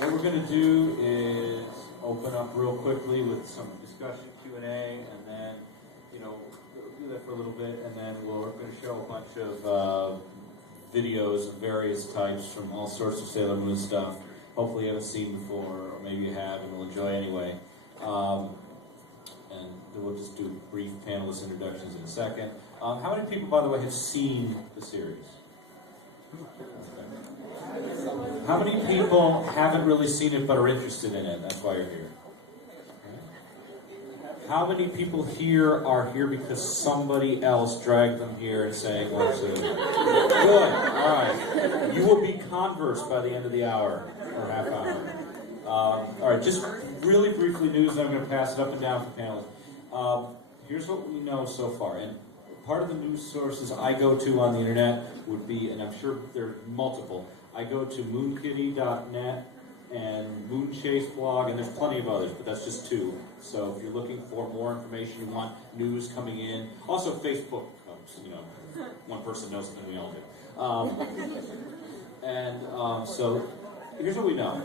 what we're going to do is open up real quickly with some discussion, Q&A, and then, we'll do that for a little bit, and then we're going to show a bunch of videos of various types from all sorts of Sailor Moon stuff. Hopefully you haven't seen before, or maybe you have and will enjoy anyway. And then we'll just do brief panelist introductions in a second. How many people, by the way, have seen the series? How many people haven't really seen it but are interested in it? That's why you're here. How many people here are here because somebody else dragged them here and saying, well, good, all right. You will be converse by the end of the hour, or half hour. All right, just really briefly news, and I'm going to pass it up and down for panelists. Here's what we know so far. And part of the news sources I go to on the internet would be, and I'm sure there are multiple, I go to moonkitty.net and Moonchase blog, and there's plenty of others, but that's just two. So if you're looking for more information, you want news coming in. Also Facebook, one person knows it and we all do. So here's what we know.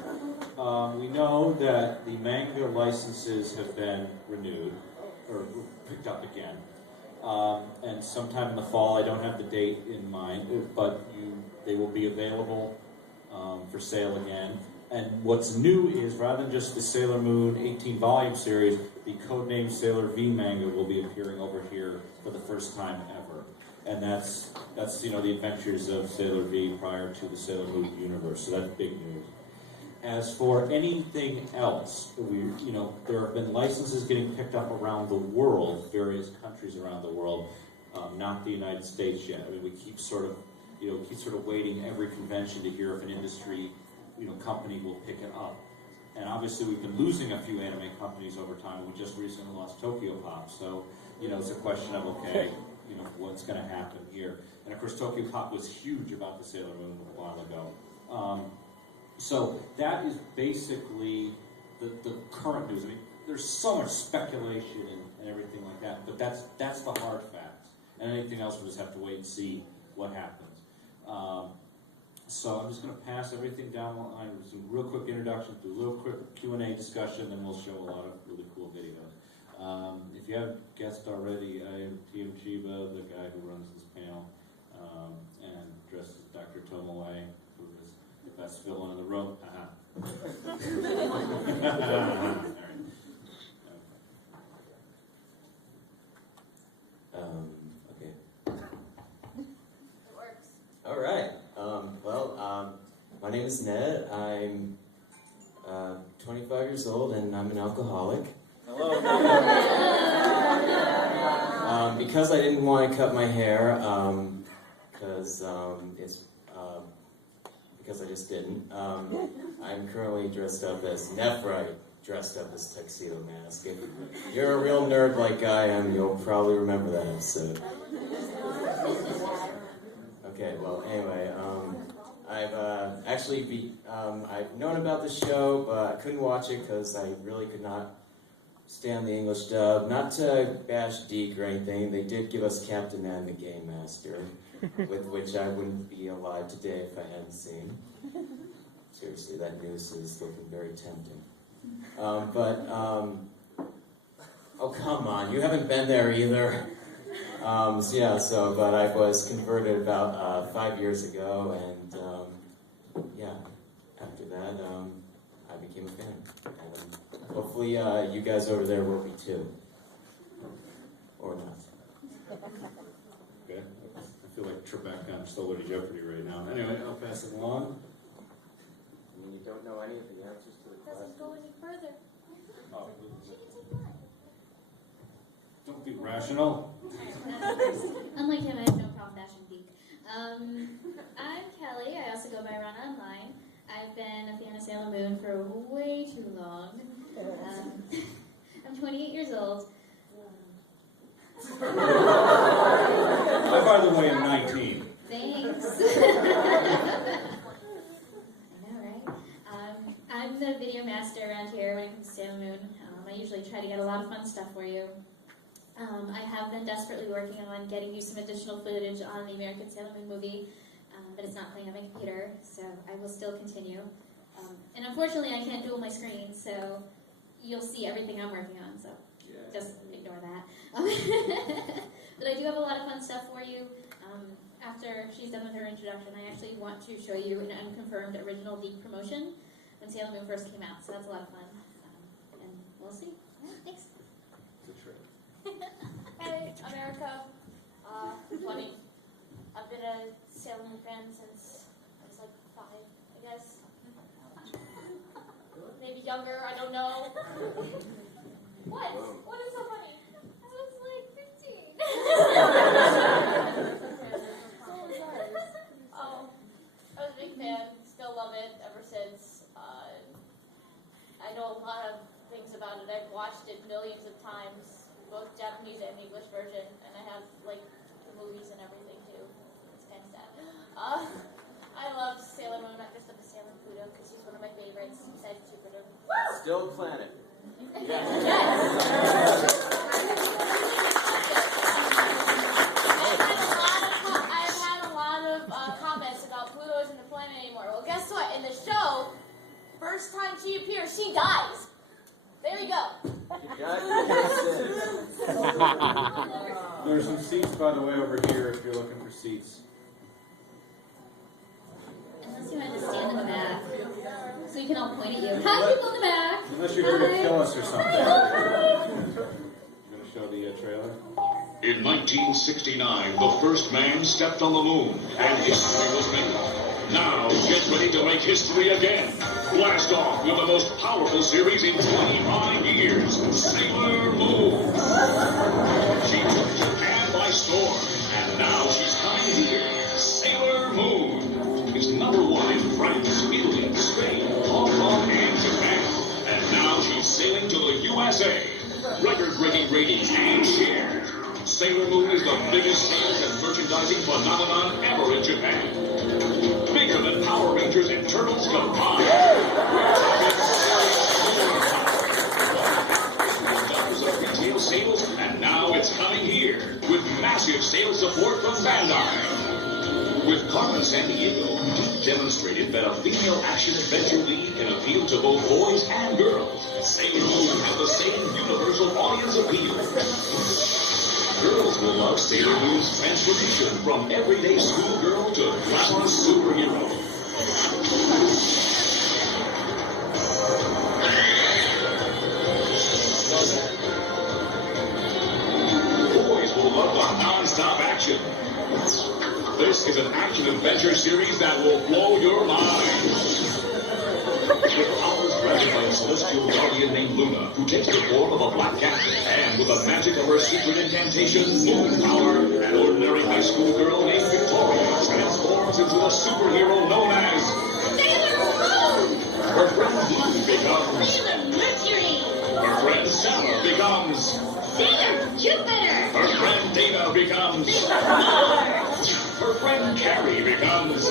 We know that the manga licenses have been renewed, or picked up again. And sometime in the fall, I don't have the date in mind, but they will be available for sale again. And what's new is, rather than just the Sailor Moon 18-volume series, the codenamed Sailor V manga will be appearing over here for the first time ever. And that's the adventures of Sailor V prior to the Sailor Moon universe. So that's big news. As for anything else, there have been licenses getting picked up around the world, various countries around the world, not the United States yet. I mean, we keep sort of waiting every convention to hear if an industry, company will pick it up. And obviously, we've been losing a few anime companies over time. We just recently lost Tokyo Pop, so it's a question of what's going to happen here. And of course, Tokyo Pop was huge about the Sailor Moon a while ago. So that is basically the current news. I mean, there's so much speculation and everything like that, but that's the hard facts. And anything else, we'll just have to wait and see what happens. So I'm just going to pass everything down the line with some real quick introductions, do a real quick Q&A discussion, then we'll show a lot of really cool videos. If you haven't guessed already, I am TM Chiba, the guy who runs this panel, and dressed as Dr. Tomoe, who is the best villain in the room. Okay. It works. All right. My name is Ned. I'm 25 years old, and I'm an alcoholic. Hello. Because I didn't want to cut my hair, because I just didn't. I'm currently dressed up as Nephrite, dressed up as Tuxedo Mask. If you're a real nerd like I am, you'll probably remember that episode. Okay, well, anyway, I've known about the show, but I couldn't watch it because I really could not stand the English dub. Not to bash Deke or anything, they did give us Captain Man the Game Master, with which I wouldn't be alive today if I hadn't seen. Seriously, that news is looking very tempting. Oh, come on, you haven't been there either. But I was converted about 5 years ago, and after that, I became a fan. And hopefully, you guys over there will be too. Or not. Okay. I feel like Trebek on Celebrity Jeopardy right now. Anyway, I'll pass it along. I mean, you don't know any of the answers to the question. Doesn't go any further. Oh, don't be rational. Unlike him, I have no problem bashing Deke. I'm Kelly. I also go by Run Online. I've been a fan of Sailor Moon for way too long. I'm 28 years old. I, by the way, am 19. Thanks. I know, right? I'm the video master around here when it comes to Sailor Moon. I usually try to get a lot of fun stuff for you. I have been desperately working on getting you some additional footage on the American Sailor Moon movie, but it's not playing on my computer, so I will still continue. And unfortunately, I can't dual my screens, so you'll see everything I'm working on, so just ignore that. But I do have a lot of fun stuff for you. After she's done with her introduction, I actually want to show you an unconfirmed original Deke promotion when Sailor Moon first came out, so that's a lot of fun. And we'll see. Yeah, thanks. Hey, America. Funny. I've been a Sailor Moon fan since I was like 5, I guess. Maybe younger, I don't know. What? What is so funny? I was like 15. Oh, I was a big fan. Still love it ever since. I know a lot of things about it. I've watched it millions of times, both Japanese and English version, and I have like the movies and everything too. It's kind of sad. I love Sailor Moon. I'm just a Sailor Pluto because she's one of my favorites besides Jupiter. Still planet. I've had a lot of comments about Pluto isn't a planet anymore. Well, guess what? In the show, first time she appears, she dies. There you go. There's some seats, by the way, over here if you're looking for seats. Unless you had to stand in the back, so we can all point at you. Hi, people in the back. Unless you're here to kill us or something. Hi. You going to show the trailer? In 1969, the first man stepped on the moon, and history was made. Now, get ready to make history again. Blast off with the most powerful series in 25 years, Sailor Moon. She took Japan by storm, and now she's coming here. Sailor Moon is #1 in France, Italy, Spain, Hong Kong, and Japan. And now she's sailing to the USA. Record-breaking ratings and shares. Sailor Moon is the biggest sales and merchandising phenomenon ever in Japan. Bigger than Power Rangers and Turtles combined. Dollars of retail sales, and now it's coming here with massive sales support from Bandai. With Carmen Sandiego, Deke demonstrated that a female action-adventure lead can appeal to both boys and girls. Sailor Moon has the same universal audience appeal. Girls will love Sailor Moon's transformation from everyday schoolgirl to glamorous superhero. Boys will love the non-stop action. This is an action-adventure series that will blow your mind. With powers granted by a celestial guardian named Luna, who takes the form of a black cat, and with the magic of her secret incantation, Moon Power, an ordinary high school girl named Victoria transforms into a superhero known as Sailor Moon! her friend Blue becomes Sailor Mercury! her friend Sarah becomes Sailor Jupiter! her friend Dana becomes Sailor Mars! her friend Carrie becomes.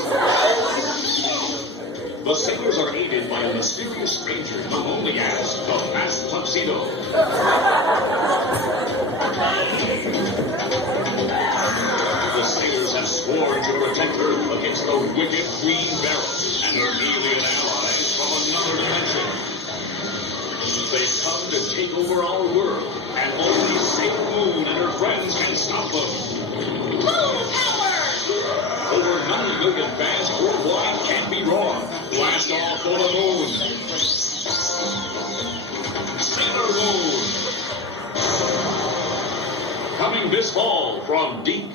The sailors are aided by a mysterious stranger known only as the Masked Tuxedo. The sailors have sworn to protect Earth against the wicked Queen Beryl and her alien allies from another dimension. They've come to take over our world, and only Sailor Moon and her friends can stop them. Moon Power! Over 90 million fans worldwide can't be wrong. Blast off for the moon. Sailor Moon. Coming this fall from Deke.